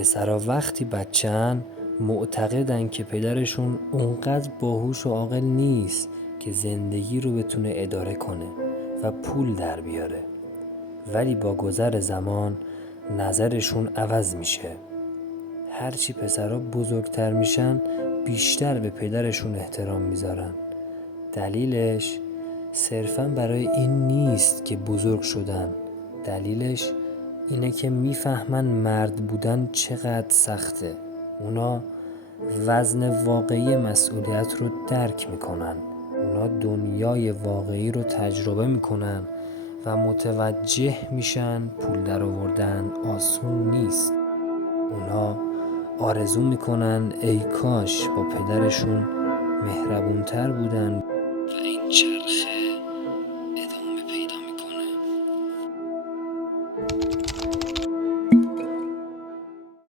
پسرا وقتی بچه‌ن معتقدن که پدرشون اونقدر باهوش و عاقل نیست که زندگی رو بتونه اداره کنه و پول در بیاره، ولی با گذر زمان نظرشون عوض میشه. هرچی پسرا بزرگتر میشن بیشتر به پدرشون احترام میذارن. دلیلش صرفاً برای این نیست که بزرگ شدن، دلیلش اینه که میفهمن مرد بودن چقدر سخته. اونا وزن واقعی مسئولیت رو درک میکنن. اونا دنیای واقعی رو تجربه میکنن و متوجه میشن پول در آوردن آسون نیست. اونا آرزو میکنن ای کاش با پدرشون مهربونتر بودن و این